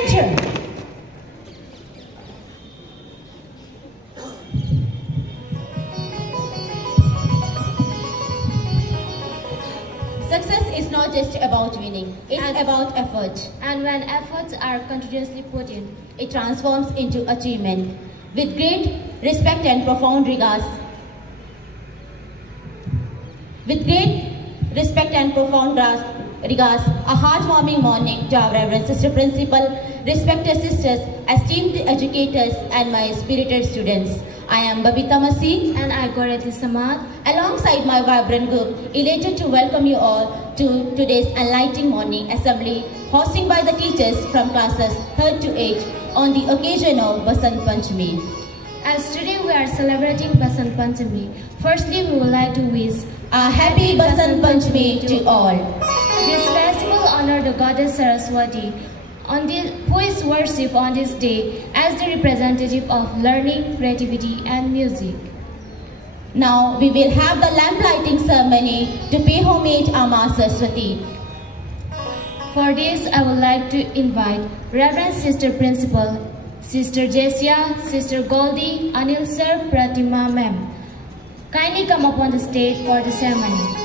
attention. Success is not just about winning, it's about effort. And when efforts are continuously put in, it transforms into achievement. With great respect and profound regards, a heartwarming morning to our Reverend Sister Principal, respected sisters, esteemed educators, and my spirited students. I am Babita Masih and I Goreti Samad, alongside my vibrant group, elated to welcome you all to today's enlightening morning assembly, hosted by the teachers from classes 3rd to 8th on the occasion of Basant Panchami. As today we are celebrating Basant Panchami, firstly we would like to wish a happy Basant Panchami to all. This festival honors the goddess Saraswati, who is worshipped on this day as the representative of learning, creativity and music. Now we will have the lamp lighting ceremony to pay homage to Amma Saraswati. For this, I would like to invite Reverend Sister Principal, Sister Jessia, Sister Goldie, Anil Sir, Pratima Ma'am. Kindly come up on the stage for the ceremony.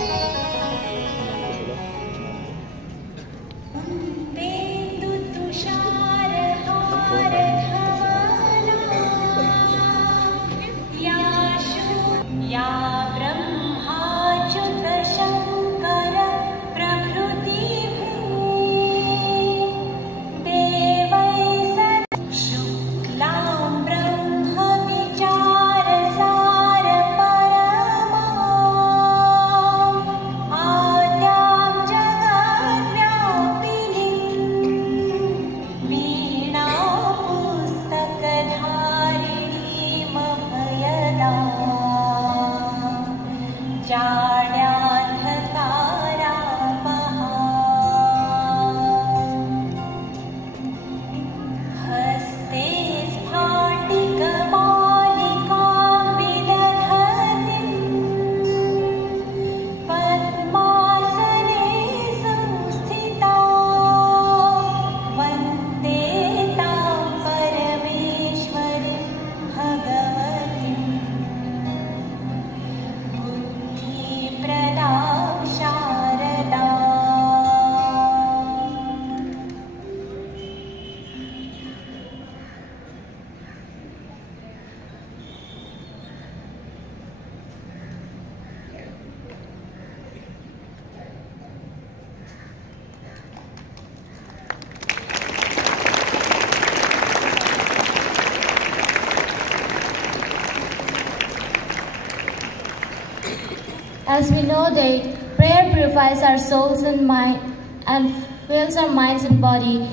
As we know that prayer purifies our souls and mind and fills our minds and body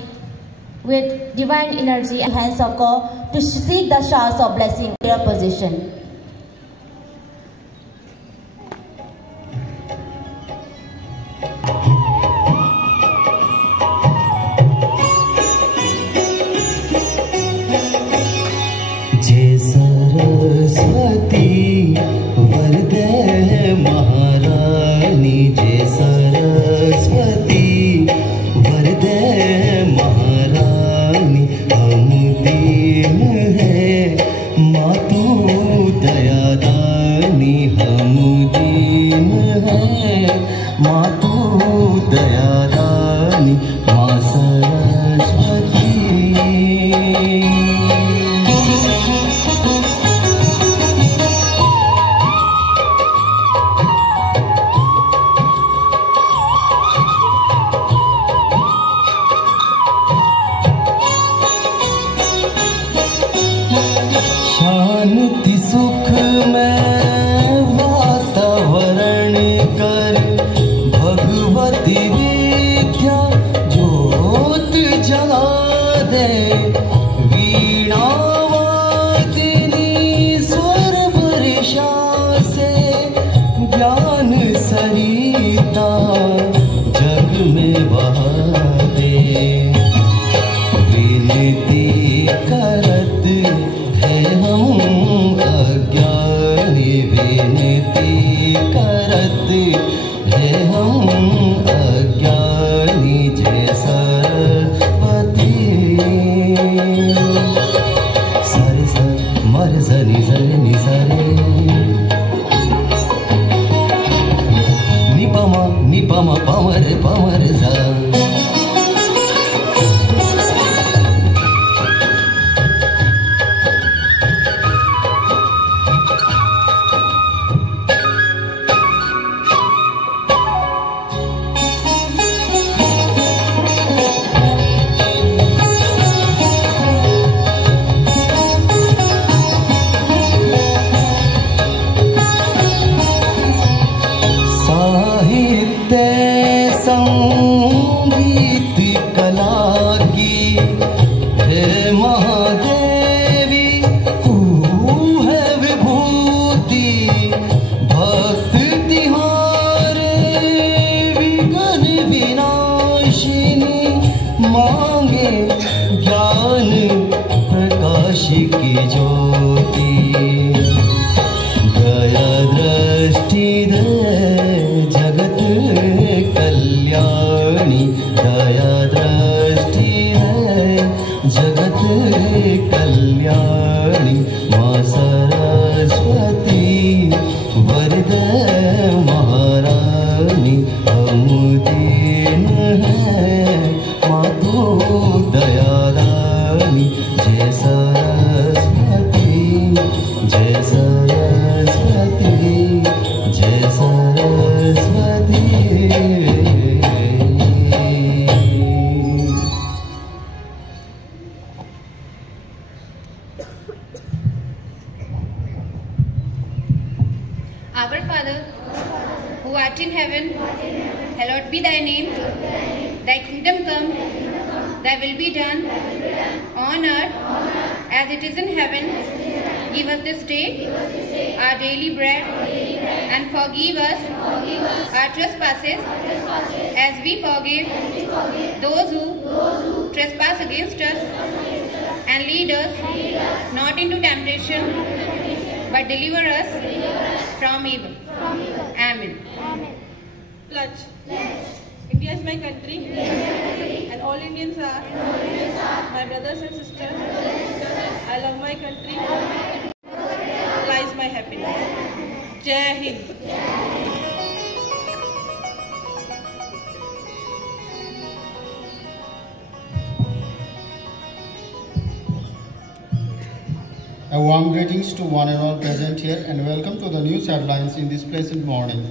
with divine energy and hands of God to seek the showers of blessing in your position. जय सरस्वती वरदे महारानी, जय सरस्वती वरदे महारानी, हम दीन हैं मातु दयादानी, हम दीन हैं मातु दयादानी, माँ सरस्वती। शांति सुख में वातावरण कर, भगवती विद्या ज्योत जला दे, वीणा वादिनी स्वर वर्षा से ज्ञान सरिता जग में बहा दे। विनती करत है हम अज्ञानी, विनती करत नि पम पमर जा। संगीत कला की हे महादेवी, तू है विभूति भक्त तिहारे विघ्न विनाशिनी, मांगे ज्ञान प्रकाश की ज्योति, दया दृष्टि दे जगत कल्याणी, दया दृष्टि है जगत कल्याणी, माँ सरस्वती वरद महारानी, हम दीन है माँ तू दयादानी, जय सरस्वती जय सरस्वती जय Saraswati. Our Father, who art in heaven, hallowed be thy name. Thy kingdom come, thy will be done on earth as it is in heaven. Give us this day our daily bread, and forgive us our trespasses as we forgive those who trespass against us. And lead us not into temptation, but deliver us from evil. Amen. Pledge. India is my country, and all Indians are my brothers and sisters. I love my country. Lies my happiness. Jai Hind. A warm greetings to one and all present here, and welcome to the news headlines in this pleasant morning.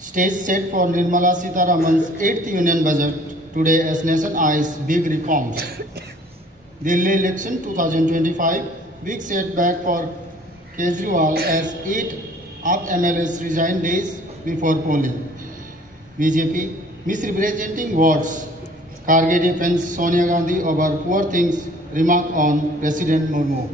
Stage set for Nirmala Sitharaman's 8th Union Budget today as nation eyes big reforms. Delhi election 2025, big setback for Kejriwal as 8 AAP MLAs resigned days before polling. BJP misrepresenting words. Karge defends Sonia Gandhi over poor things remark on President Murmu.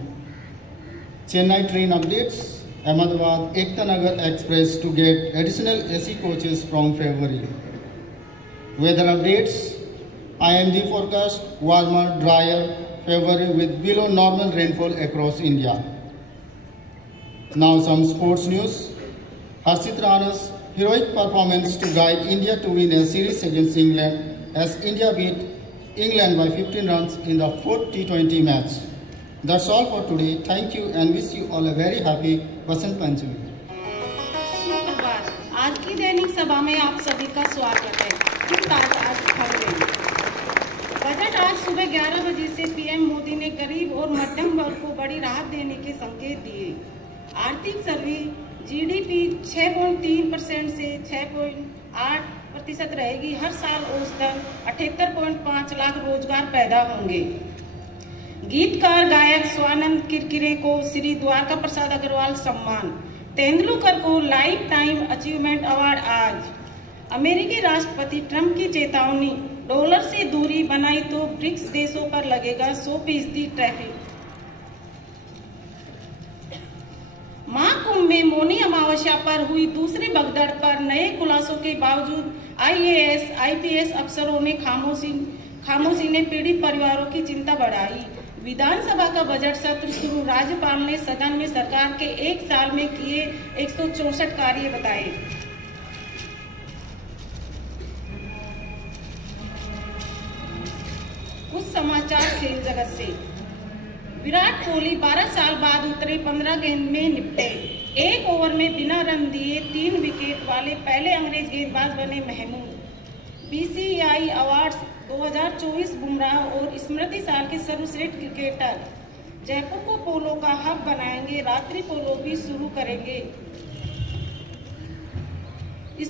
Chennai train updates. Ahmedabad Ekta Nagar Express to get additional AC coaches from February. Weather updates. IMD forecast warmer, drier February with below normal rainfall across India. Now some sports news. Harshit Rana's heroic performance to guide India to win a series against England as India beat England by 15 runs in the 4th T20 match. That's all for today. Thank you and wish you all a very happy Vasant Panchami. सुप्रभात। आज की दैनिक सभा में आप सभी का स्वागत है। बजट आज सुबह 11 बजे से पीएम मोदी ने गरीब और मध्यम वर्ग को बड़ी राहत देने के संकेत दिए। आर्थिक सर्वे जीडीपी 6.3% से 6.8% रहेगी। हर साल औसतन 78.5 लाख रोजगार पैदा होंगे। गीतकार गायक स्वानंद किरकिरे को श्री द्वारका प्रसाद अग्रवाल सम्मान। तेंदुलकर को लाइफ टाइम अचीवमेंट अवार्ड आज। अमेरिकी राष्ट्रपति ट्रंप की चेतावनी, डॉलर से दूरी बनाई तो ब्रिक्स देशों पर लगेगा 100% टैरिफ। महाकुंभ में मौनी अमावस्या पर हुई दूसरी भगदड़ पर नए खुलासों के बावजूद आईएएस आईपीएस अफसरों ने खामोशी ने पीड़ित परिवारों की चिंता बढ़ाई। विधानसभा का बजट सत्र शुरू, राज्यपाल ने सदन में सरकार के एक साल में किए 164 कार्य बताए। कुछ समाचार खेल जगत से। विराट कोहली 12 साल बाद उतरे, 15 गेंद में निपटे। एक ओवर में बिना रन दिए 3 विकेट वाले पहले अंग्रेज गेंदबाज बने महमूद। बीसीसीआई अवार्ड्स 2024 बुमराह और स्मृति साल के सर्वश्रेष्ठ क्रिकेटर। जयपुर को पोलो का हब बनाएंगे, रात्रि पोलो भी शुरू करेंगे।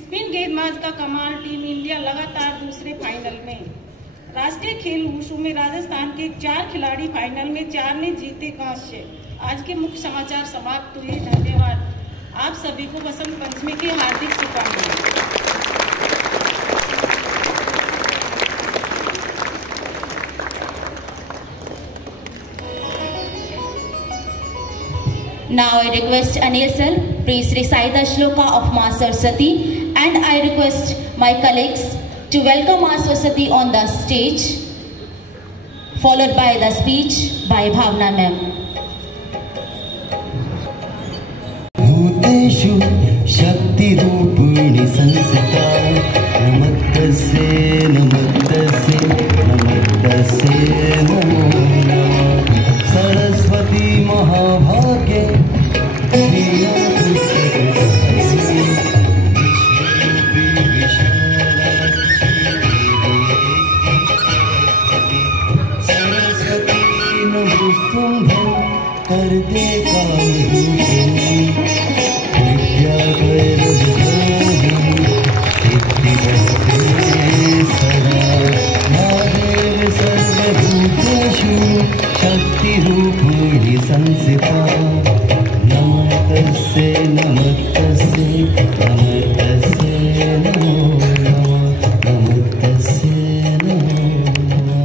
स्पिन गेंदबाज का कमाल, टीम इंडिया लगातार दूसरे फाइनल में। राष्ट्रीय खेल वुशु में राजस्थान के 4 खिलाड़ी फाइनल में, 4 ने जीते कांस्य। आज के मुख्य समाचार समाप्त हुए। धन्यवाद। आप सभी को बसंत पंचमी की हार्दिक शुभकामनाएं। Now I request Anil sir, please recite the shloka of Ma Saraswati, and I request my colleagues to welcome Ma Saraswati on the stage, followed by the speech by Bhavna ma'am. भूतेषु शक्तिरूपिणी संस्थिता नमस्तस्यै नमस्तस्यै नमस्तस्यै नमो नमः। सरस्वती महाभागे सरस्वती नमस्तुभ्यं कर दे कामरूपिणी विद्या सदा महादेव सर्वभूतेषु शक्तिरूपिणी संस्थिता नमस्तस्यै नमस्तस्यै नमस्तस्यै नमो नमः नमस्तस्यै नमो नमः।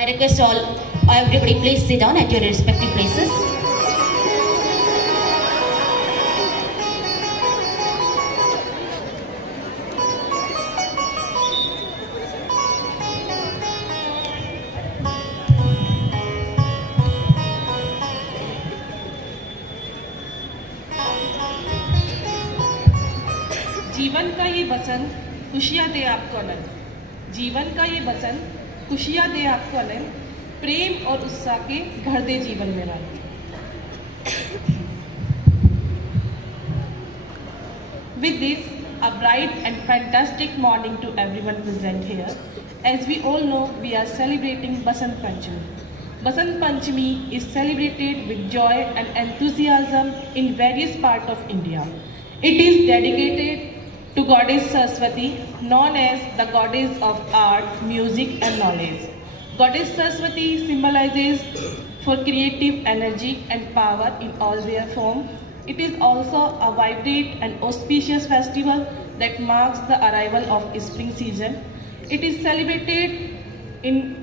I request everybody please sit down at your respective places. जीवन का ये बसंत खुशियाँ दे आपको आनंद। जीवन का ये बसंत खुशियाँ दे आपको आनंद, प्रेम और उत्साह के भर दे जीवन में रंग। With this, a bright and fantastic morning to everyone present here. As we all know, we are celebrating Basant Panchami. Basant Panchami is celebrated with joy and enthusiasm in various parts of India. It is dedicated to Goddess Saraswati, known as the Goddess of Art, Music and Knowledge. Goddess Saraswati symbolizes for creative energy and power in all their form. It is also a vibrant and auspicious festival that marks the arrival of spring season. It is celebrated in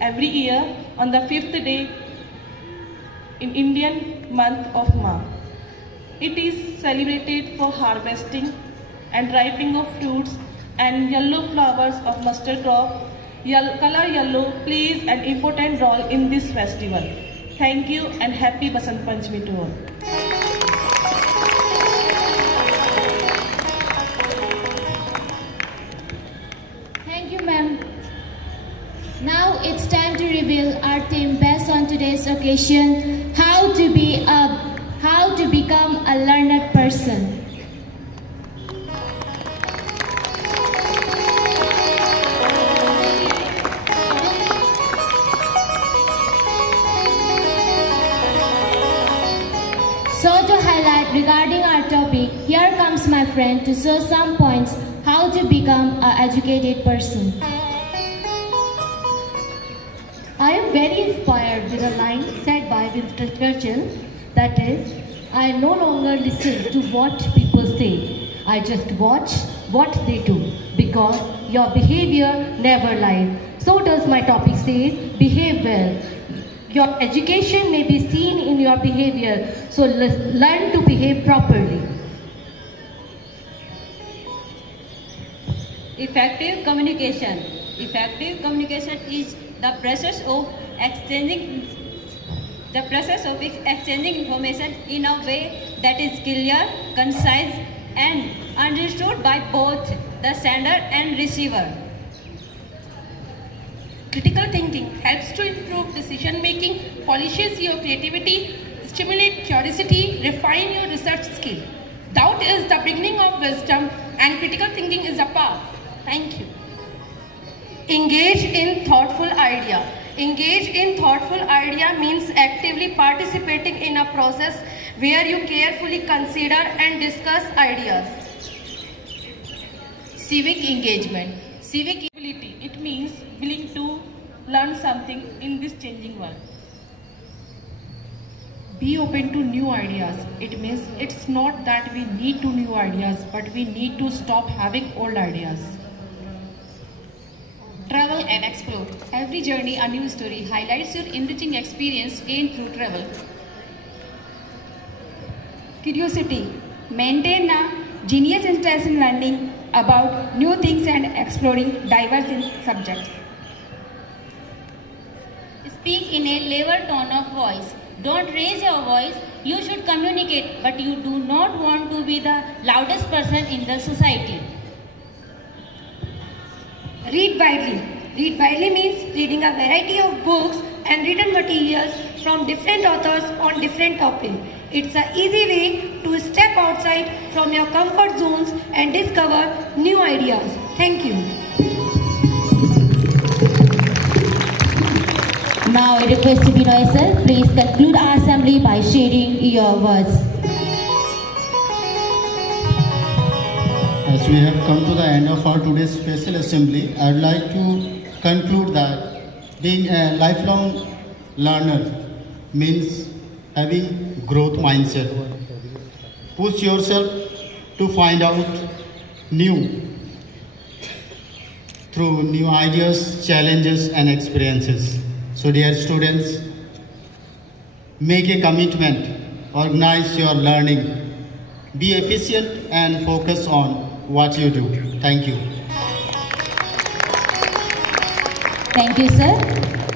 every year on the 5th day in Indian month of March. It is celebrated for harvesting and ripening of fruits and yellow flowers of mustard crop. Color yellow plays an important role in this festival. Thank you and happy Basant Panchami to all. Thank you, ma'am. Now it's time to reveal our theme based on today's occasion: how to become a learned person. So to highlight regarding our topic, here comes my friend to show some points how to become an educated person. I am very inspired with a line said by Winston Churchill, that is, I no longer listen to what people say, I just watch what they do, because your behavior never lies. So does my topic say, behave well. Your education may be seen in your behavior, so learn to behave properly. Effective communication. Effective communication is the process of exchanging information in a way that is clear, concise, and understood by both the sender and receiver. Critical thinking helps to improve decision making, polishes your creativity, stimulate curiosity, refine your research skill. Doubt is the beginning of wisdom and critical thinking is a path. Thank you. Engage in thoughtful idea. Engage in thoughtful idea means actively participating in a process where you carefully consider and discuss ideas. Civic engagement. Civic Ability. It means willing to learn something in this changing world. Be open to new ideas. It means it's not that we need to new ideas, but we need to stop having old ideas. Travel and explore. Every journey a new story highlights your enriching experience gained through travel. Curiosity. Maintain a genius interest in learning about new things and exploring diverse subjects. Speak in a level tone of voice. Don't raise your voice. You should communicate, but you do not want to be the loudest person in the society. Read widely. Read widely means reading a variety of books and written materials from different authors on different topics. It's an easy way to step outside from your comfort zones and discover new ideas. Thank you. Now I request to be sir, please conclude our assembly by sharing your words. As we have come to the end of our today's special assembly, I would like to conclude that being a lifelong learner means having growth mindset. Push yourself to find out new through new ideas, challenges and experiences. So dear students, make a commitment, organize your learning, be efficient and focus on what you do. Thank you. Thank you, sir.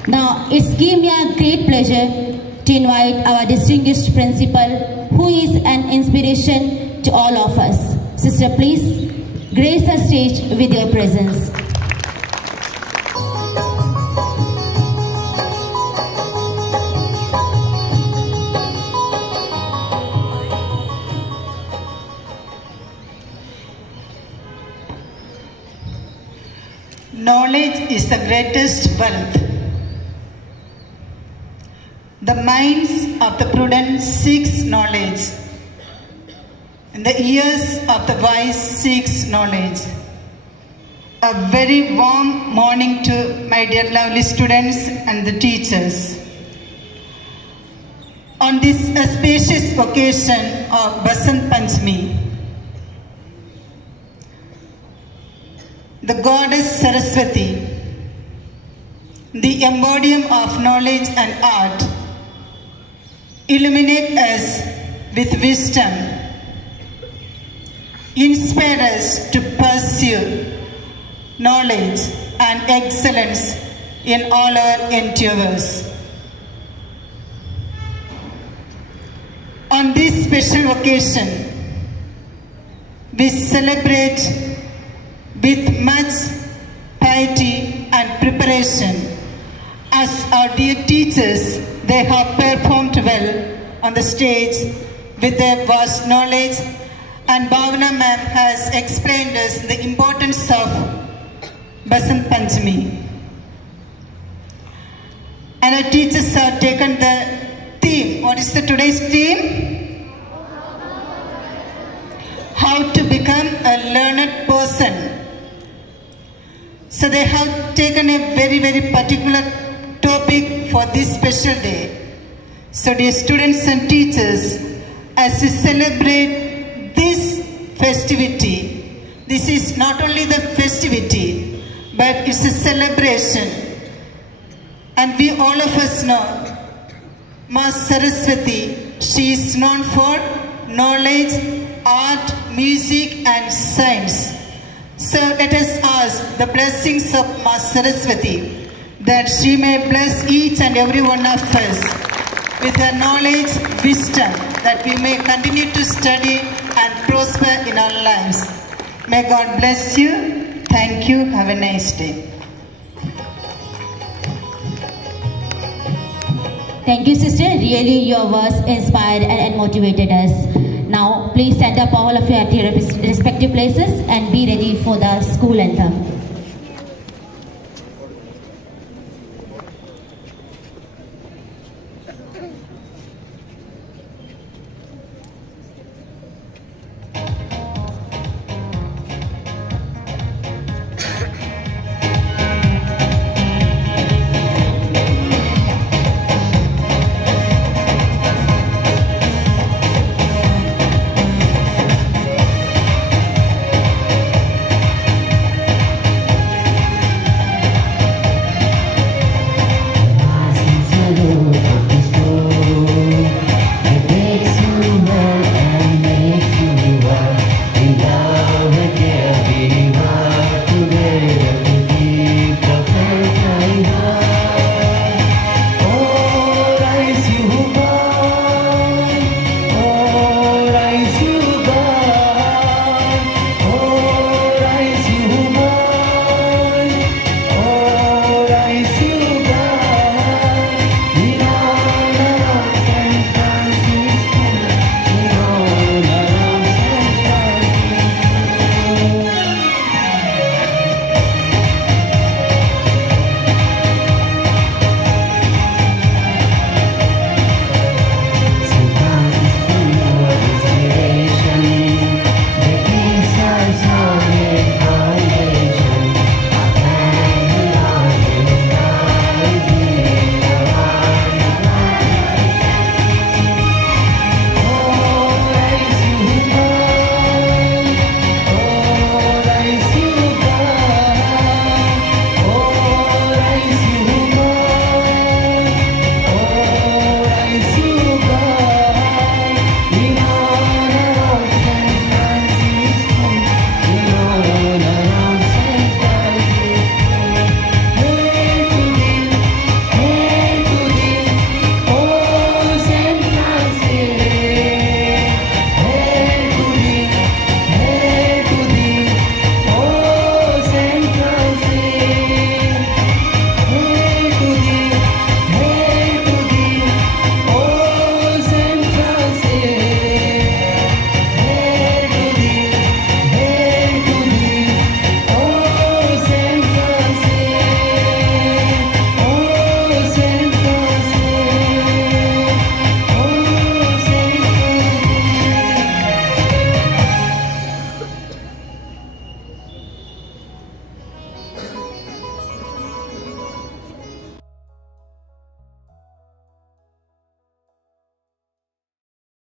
Now, it's given me a great pleasure to invite our distinguished principal, who is an inspiration to all of us. Sister, please grace the stage with your presence. Knowledge is the greatest wealth. The minds of the prudent seeks knowledge, and the ears of the wise seeks knowledge. A very warm morning to my dear lovely students and the teachers. On this auspicious occasion of Basant Panchami, the goddess Saraswati, the embodiment of knowledge and art, illuminate us with wisdom, inspire us to pursue knowledge and excellence in all our endeavors. On this special occasion, we celebrate with much piety and preparation, as our dear teachers, they have performed well on the stage with their vast knowledge, and Bhavana ma'am has explained us the importance of Basant Panchami. And our teachers have taken the theme. What is the today's theme? How to become a learned person. So they have taken a very, very particular topic for this special day. So dear students and teachers, as we celebrate this festivity, this is not only the festivity, but it's a celebration. And we all of us know, Ma Saraswati, she is known for knowledge, art, music and science. So let us ask the blessings of Ma Saraswati, that she may bless each and every one of us with her knowledge, wisdom, that we may continue to study and prosper in our lives. May God bless you. Thank you. Have a nice day. Thank you, sister. Really, your words inspired and motivated us. Now, please stand up all of you at your respective places and be ready for the school anthem.